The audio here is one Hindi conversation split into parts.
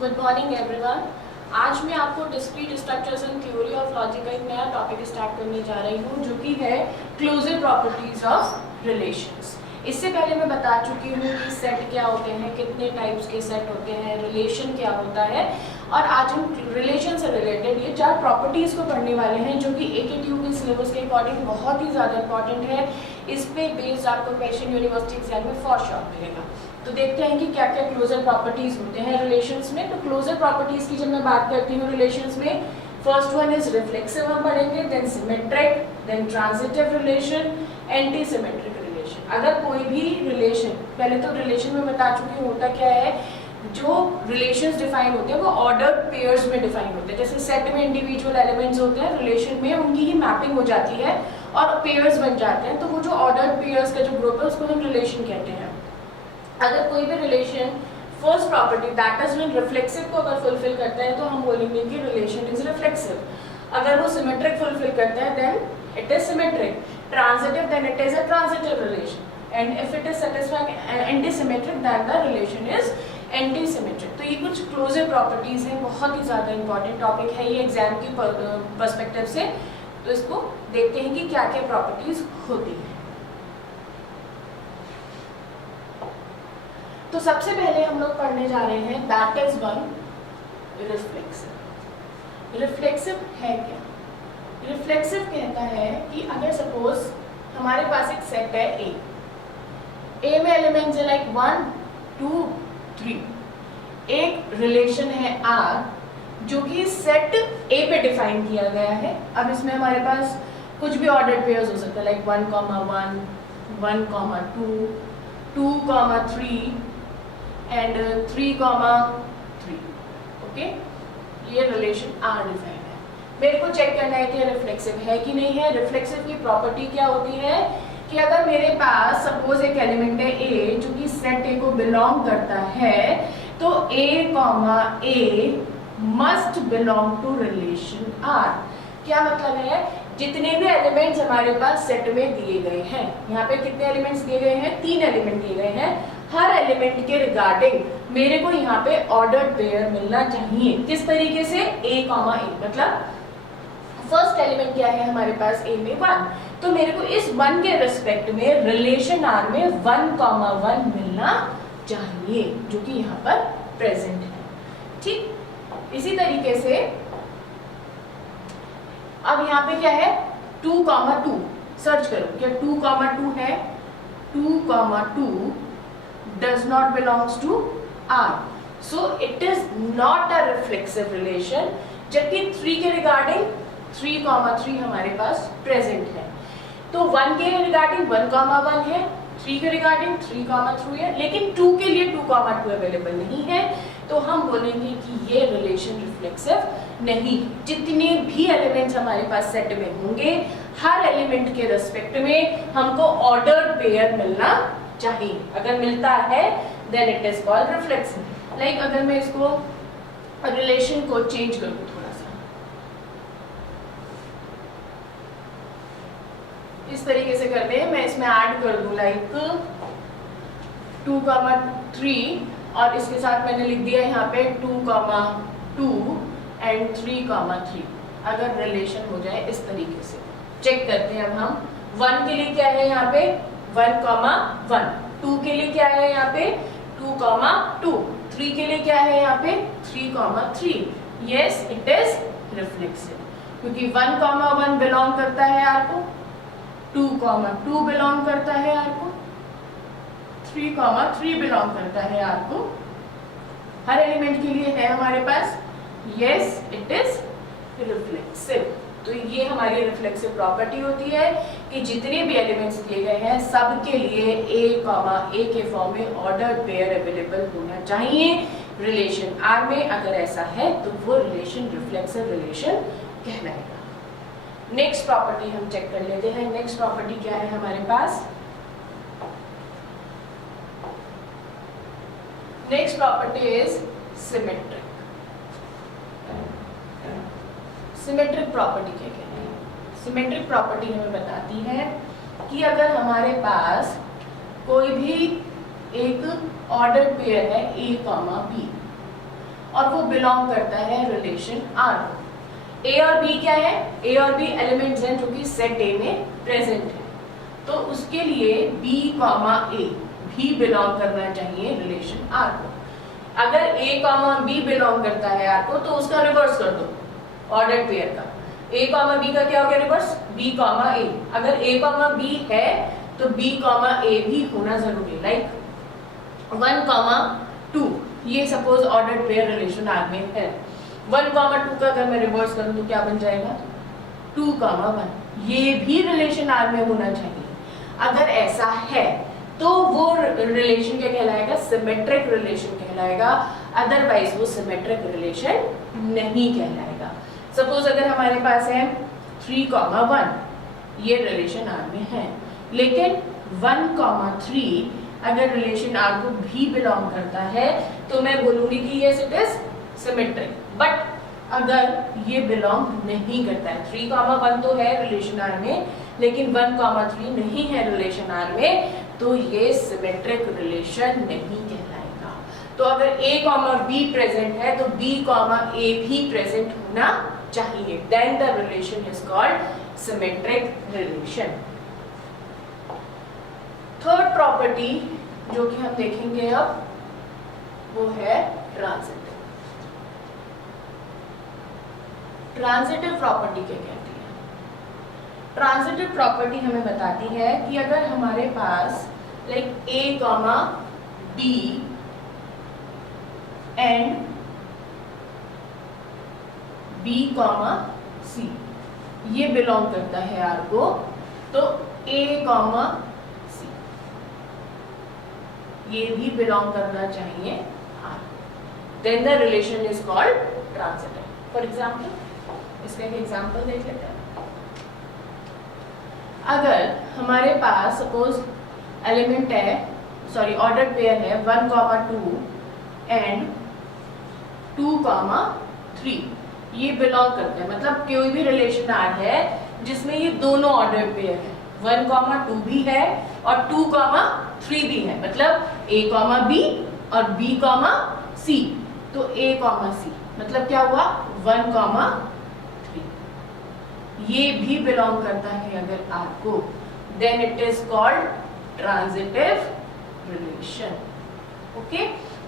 Good morning everyone. आज मैं आपको discrete structures and theory of logic का एक नया टॉपिक स्टार्ट करने जा रही हूँ, जो कि है क्लोजर प्रॉपर्टीज ऑफ रिलेशंस। इससे पहले मैं बता चुकी हूँ कि सेट क्या होते हैं, कितने टाइप्स के सेट होते हैं, रिलेशन क्या होता है, और आज हम रिलेशन से रिलेटेड ये 4 प्रॉपर्टीज़ को पढ़ने वाले हैं, जो कि AKTU के सिलेबस के अकॉर्डिंग बहुत ही ज़्यादा इंपॉर्टेंट है। इस पे बेस्ड आपको क्वेश्चन यूनिवर्सिटी एग्जाम में फॉर श्योर मिलेगा। तो देखते हैं कि क्या क्या क्लोजर प्रॉपर्टीज होते हैं रिलेशंस में। तो क्लोजर प्रॉपर्टीज की जब मैं बात करती हूँ रिलेशंस में, फर्स्ट वन इज रिफ्लेक्सिव हम पढ़ेंगे, then symmetric, then transitive relation, anti symmetric relation. अगर कोई भी रिलेशन, पहले तो रिलेशन में बता चुकी हूँ होता क्या है, जो रिलेशंस डिफाइन होते हैं वो ऑर्डर्ड पेयर्स में डिफाइन होते हैं। जैसे सेट में इंडिविजुअल एलिमेंट्स होते हैं, रिलेशन में उनकी ही मैपिंग हो जाती है और पेयर्स बन जाते हैं। तो वो जो ऑर्डर्ड पेयर्स का जो ग्रुप है उसको हम रिलेशन कहते हैं। अगर कोई भी relation first property that is when reflexive को अगर फुलफिल करता है तो हम बोलेंगे कि रिलेशन इज रिफ्लेक्सिव। अगर वो सिमेट्रिक फुलफिल करता है then it is symmetric, transitive then it is a transitive relation, and if it is satisfying anti symmetric then the relation is anti symmetric. तो ये कुछ क्लोजर प्रॉपर्टीज हैं, बहुत ही ज़्यादा इंपॉर्टेंट टॉपिक है ये एग्जाम की पर्सपेक्टिव से। तो इसको देखते हैं कि क्या क्या प्रॉपर्टीज होती है। तो सबसे पहले हम लोग पढ़ने जा रहे हैं that is one reflexive. Reflexive है क्या? रिफ्लेक्सिव कहता है कि अगर सपोज हमारे पास एक सेट है ए में एलिमेंट्स है लाइक 1 2 3, एक रिलेशन है R जो कि सेट A पे डिफाइन किया गया है। अब इसमें हमारे पास कुछ भी ऑर्डर्ड पेयर्स हो सकता है लाइक 1, 1, 2, 2, 3 एंड 3, ओके। ये रिलेशन R डिफाइन है। मेरे को चेक करना है कि रिफ्लेक्सिव है कि नहीं है। रिफ्लेक्सिव की प्रॉपर्टी क्या होती है कि अगर मेरे पास सपोज एक एलिमेंट है A जो कि सेट A को बिलोंग करता है, तो A, must belong to relation R। क्या मतलब है? जितने भी एलिमेंट्स हमारे पास सेट में दिए गए हैं, यहाँ पे कितने एलिमेंट्स दिए गए हैं? 3 एलिमेंट दिए गए हैं। हर एलिमेंट के रिगार्डिंग मेरे को यहाँ पे ऑर्डर्ड पेयर मिलना चाहिए। किस तरीके से? A, मतलब फर्स्ट एलिमेंट क्या है हमारे पास A में 1, तो मेरे को इस 1 के रिस्पेक्ट में रिलेशन R में 1, 1 मिलना चाहिए, जो कि यहाँ पर प्रेजेंट है। ठीक, इसी तरीके से अब यहाँ पे क्या है? 2, 2 सर्च करो, क्या 2, 2 है? 2, 2 does not belongs to R, so it is not a reflexive relation। जबकि 3 के रिगार्डिंग 3, 3 हमारे पास प्रेजेंट है, तो 1 के रिगार्डिंग 1, 1 है, 3 के रिगार्डिंग 3, 3 है, लेकिन 2 के लिए 2, 2 अवेलेबल नहीं है, तो हम बोलेंगे कि ये रिलेशन रिफ्लेक्सिव नहीं। जितने भी एलिमेंट्स हमारे पास सेट में होंगे, हर एलिमेंट के रेस्पेक्ट में हमको ऑर्डर्ड पेयर मिलना चाहिए। अगर मिलता है then it is called reflexive. Like अगर मैं इसको रिलेशन को चेंज करूँ थोड़ा सा, इस तरीके से करते हैं, मैं इसमें ऐड कर दूं लाइक 2, 3 और इसके साथ मैंने लिख दिया यहाँ पे 2, 2 एंड 3, 3। अगर रिलेशन हो जाए इस तरीके से, चेक करते हैं। अब हम 1 के लिए क्या है यहाँ पे? 1, 1, 2 के लिए क्या है यहाँ पे? 2, 2, 3 के लिए क्या है यहाँ पे? 3, 3। यस, इट इज रिफ्लेक्सिव, क्योंकि 1, 1 बिलोंग करता है R को, 2, 2 बिलोंग करता है R को, 3, 3 बिलोंग करता है R को। हर एलिमेंट के लिए है हमारे पास। Yes, it is reflexive. तो ये हमारी रिफ्लेक्सिव प्रॉपर्टी होती है कि जितने भी एलिमेंट्स दिए गए हैं सब के लिए A के फॉर्म में ऑर्डर्ड पेयर अवेलेबल होना चाहिए रिलेशन R में। अगर ऐसा है तो वो रिलेशन रिफ्लेक्सिव रिलेशन कहलाएगा। नेक्स्ट प्रॉपर्टी हम चेक कर लेते हैं। नेक्स्ट प्रॉपर्टी क्या है हमारे पास? Next property is symmetric. Symmetric property क्या कहते हैं? सिमेट्रिक प्रॉपर्टी हमें बताती है कि अगर हमारे पास कोई भी एक ऑर्डर पेयर है A, B और वो बिलोंग करता है रिलेशन आर को। ए और बी क्या है? ए और बी एलिमेंट्स हैं जो कि सेट ए में प्रेजेंट है, तो उसके लिए बी कॉमा ए भी बिलोंग करना चाहिए रिलेशन आर को। अगर ए कॉमा बी बिलोंग करता है आर को, तो उसका रिवर्स कर दो ऑर्डर्ड पेयर का। ए कॉमा बी का क्या हो गया रिवर्स? बी कॉमा ए। अगर ए कॉमा बी है तो बी कॉमा ए भी होना जरूरी, लाइक 1 कॉमा 2, ये suppose ordered pair relation R में है। 1 कॉमा 2 का अगर मैं रिवर्स करूं तो क्या बन जाएगा? 2 कॉमा 1, ये भी रिलेशन आर में होना चाहिए। अगर ऐसा है तो वो रिलेशन क्या कहलाएगा? सिमेट्रिक रिलेशन कहलाएगा, अदरवाइज वो सिमेट्रिक रिलेशन नहीं कहलाएगा। सपोज अगर हमारे पास है 3 कॉमा 1, ये रिलेशन आर में है, लेकिन 1 कॉमा 3 अगर रिलेशन आर को भी बिलोंग करता है तो मैं बोलूंगी कि yes it is symmetric. But अगर ये बिलोंग नहीं करता है, 3 कॉमा 1 तो है रिलेशन आर में, लेकिन 1 कॉमा 3 नहीं है रिलेशन आर में, तो ये सिमेट्रिक रिलेशन नहीं कहलाएगा। तो अगर a कॉमा b प्रेजेंट है तो b कॉमा a भी प्रेजेंट होना चाहिए, then the relation is called symmetric relation. Third property जो कि हम देखेंगे अब, वो है ट्रांजिटिव। ट्रांजिटिव प्रॉपर्टी क्या कहती है? ट्रांजिटिव प्रॉपर्टी हमें बताती है कि अगर हमारे पास like a comma b and b comma c ये बिलोंग करता है r को, तो a कॉमा c ये भी बिलोंग करना चाहिए r, then the relation is called transitive. For example, इसका एक एग्जाम्पल देख लेते हैं। अगर हमारे पास सपोज एलिमेंट है, सॉरी ऑर्डर्ड पेयर है 1 कॉमा 2 एंड 2 कॉमा 3, ये बिलोंग करते हैं, मतलब कोई भी रिलेशन आर है जिसमें ये दोनों ऑर्डर्ड पेयर है, 1 कॉमा 2 भी है और 2 कॉमा 3 भी है, मतलब a कॉमा b और b कॉमा c, तो a कॉमा c मतलब क्या हुआ? 1 कॉमा 3, ये भी बिलोंग करता है अगर r को, then it is called transitive relation. Okay,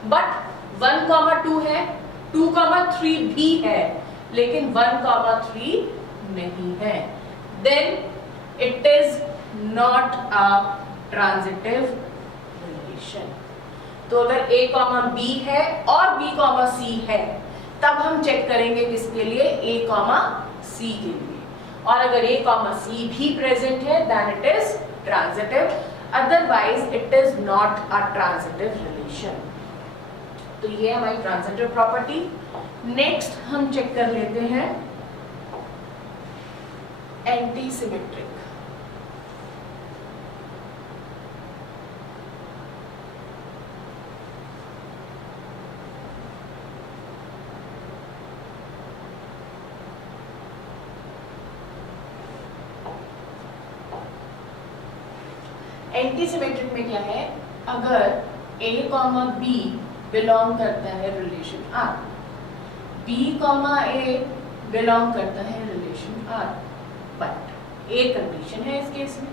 but 1 comma 2 है, 2 कॉमा 3 भी है, लेकिन 1 कॉमा 3 नहीं है, then it is not a transitive relation. तो अगर a कॉमा b है और b कॉमा c है, तब हम चेक करेंगे किसके लिए? a कॉमा c के लिए। और अगर a कॉमा c भी प्रेजेंट है then it is transitive, otherwise it is not a transitive relation. तो ये हमारी ट्रांजिटिव प्रॉपर्टी। नेक्स्ट हम चेक कर लेते हैं एंटी सिमेट्रिक। एंटी सिमेट्रिक में क्या है? अगर a कॉमा b बिलोंग करता है relation r, b comma a belong करता है रिलेशन r, बट एक कंडीशन है इस केस में।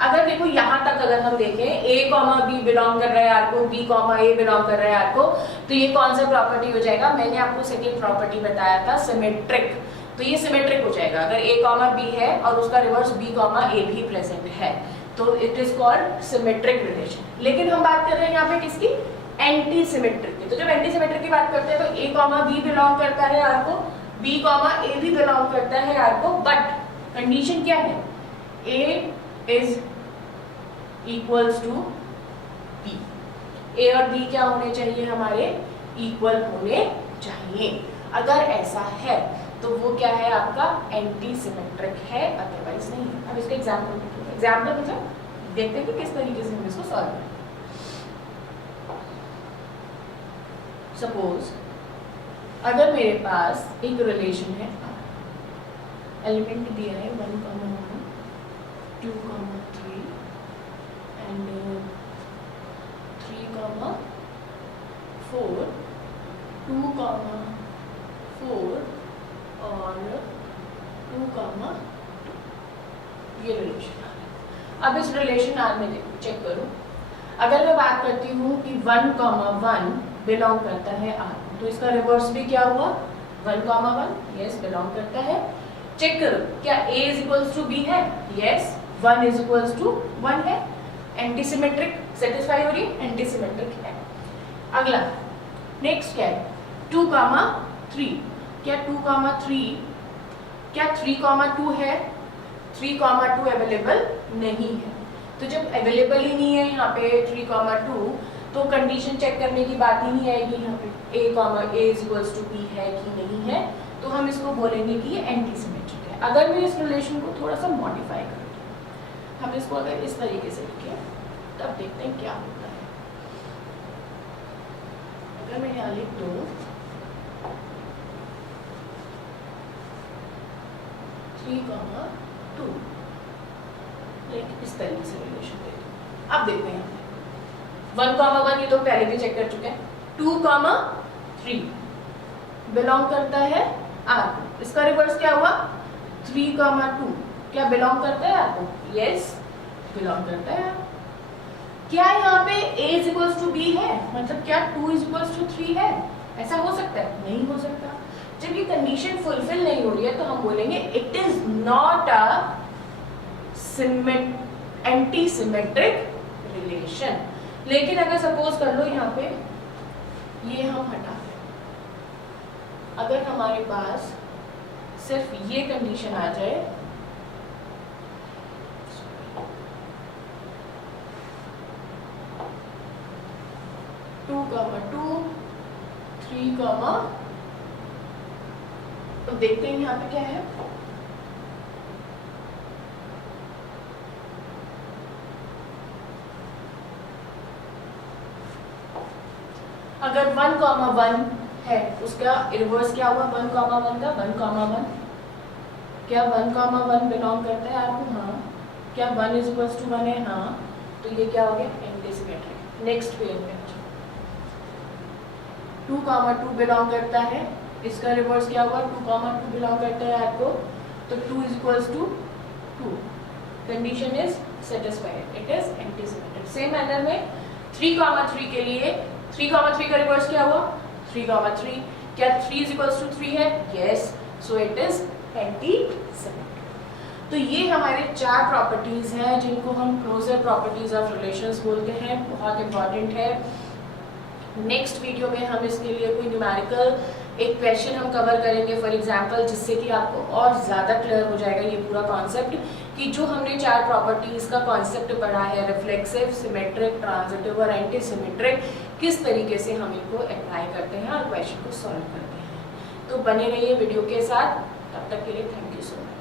अगर देखो यहाँ तक अगर हम देखें a कॉमा b बिलोंग कर रहा है r को, b कॉमा a बिलोंग कर रहा है r को, तो ये कौन सा प्रॉपर्टी हो जाएगा? मैंने आपको सेकेंड प्रॉपर्टी बताया था सिमेट्रिक, तो ये सिमेट्रिक हो जाएगा अगर a कॉमा b है और उसका रिवर्स b कॉमा a भी प्रेजेंट है, तो it is called symmetric relation. लेकिन हम बात कर रहे हैं यहाँ पे किसकी? एंटी सिमेट्रिक की। तो जब एंटी सिमेट्रिक की बात करते हैं तो a कॉमा b बिलोंग करता है r को, b कॉमा a भी बिलोंग करता है r को, बट कंडीशन क्या है? a is equals to b, a और b क्या होने चाहिए? हमारे इक्वल होने चाहिए। अगर ऐसा है तो वो क्या है? आपका एंटी सिमेट्रिक है, अदरवाइज नहीं है। अब इसका एग्जाम्पल मतलब देखते हैं कि किस तरीके से हम इसको सॉल्व करें। सपोज अगर मेरे पास एक रिलेशन है, एलिमेंट दिया है 1 कॉमा 1, 2 कॉमा 3 एंड 3 कॉमा 4 2,4 और 2, ये रिलेशन आर है। अब इस रिलेशन आर में देखो, चेक करो, अगर मैं बात करती हूँ कि 1,1 बिलोंग करता है आर, तो इसका रिवर्स भी क्या हुआ, 1,1, यस बिलोंग करता है। चेक करो, क्या A is equals to B है, यस 1 इज इक्वल्स टू 1 है। एंटीसिमेट्रिक सेटिस्फाई हो रही है, एंटीसिमेट्रिक है। अगला नेक्स्ट क्या है, 2,3, क्या 2,3, क्या 3,2 है, 3,2 अवेलेबल नहीं है। तो जब अवेलेबल ही नहीं है यहाँ पे 3,2, तो कंडीशन चेक करने की बात ही नहीं आएगी यहाँ पे A is equals to B है कि नहीं है, तो हम इसको बोलेंगे कि ये एंटीसिमेट्रिक है। अगर मैं इस रिलेशन को थोड़ा सा मॉडिफाई करूँ, हम इसको अगर इस तरीके से लिखें, तब देखते हैं क्या होता है। अगर मैं यहाँ लिख दूँ 3,2, इस तरीके से रिलेशन दे दो। अब देखते हैं 1,1 ये तो पहले भी चेक कर चुके हैं। 2,3 बिलोंग करता है आर को, इसका रिवर्स क्या हुआ, 3,2 क्या बिलोंग करता है आर को, यस बिलोंग करता है। क्या यहाँ पे A is equals to B है, मतलब क्या 2 इज इक्वल्स टू 3 है, ऐसा हो सकता है, नहीं हो सकता। जब ये कंडीशन फुलफिल नहीं हो रही है तो हम बोलेंगे it is not a antisymmetric relation. लेकिन अगर सपोज कर लो यहाँ पे ये हम हटा दें, अगर हमारे पास सिर्फ ये कंडीशन आ जाए, 2,2, 3, तो देखते हैं यहाँ पे क्या है। अगर 1,1 है, उसका रिवर्स क्या हुआ 1,1 का, 1,1, क्या 1,1 बिलोंग करता है आपको, हाँ। क्या 1 इज इक्वल्स टू 1 है, हाँ। तो ये क्या हो गया, एंटीसिमेट्रिक। नेक्स्ट पेयर में 2,2 बिलोंग करता है, इसका रिवर्स क्या हुआ, 2,2 बिलोंग करता है आपको, तो 2 is equals to 2, condition is satisfied, it is antisymmetric. Same manner में 3,3 के लिए 3,3 का रिवर्स क्या हुआ, 3,3, क्या 3 इज इक्वल्स टू 3 है, yes, so it is antisymmetric. तो ये हमारे 4 प्रॉपर्टीज हैं जिनको हम क्लोजर प्रॉपर्टीज ऑफ रिलेशंस बोलते हैं, बहुत इंपॉर्टेंट है। नेक्स्ट वीडियो में हम इसके लिए कोई न्यूमेरिकल एक क्वेश्चन हम कवर करेंगे फॉर एग्जांपल, जिससे कि आपको और ज़्यादा क्लियर हो जाएगा ये पूरा कॉन्सेप्ट कि जो हमने 4 प्रॉपर्टीज़ का कॉन्सेप्ट पढ़ा है, रिफ्लेक्सिव, सिमेट्रिक, ट्रांजिटिव और एंटीसिमेट्रिक, किस तरीके से हम इनको अप्लाई करते हैं और क्वेश्चन को सॉल्व करते हैं। तो बने रहिए वीडियो के साथ, तब तक के लिए थैंक यू सो मच।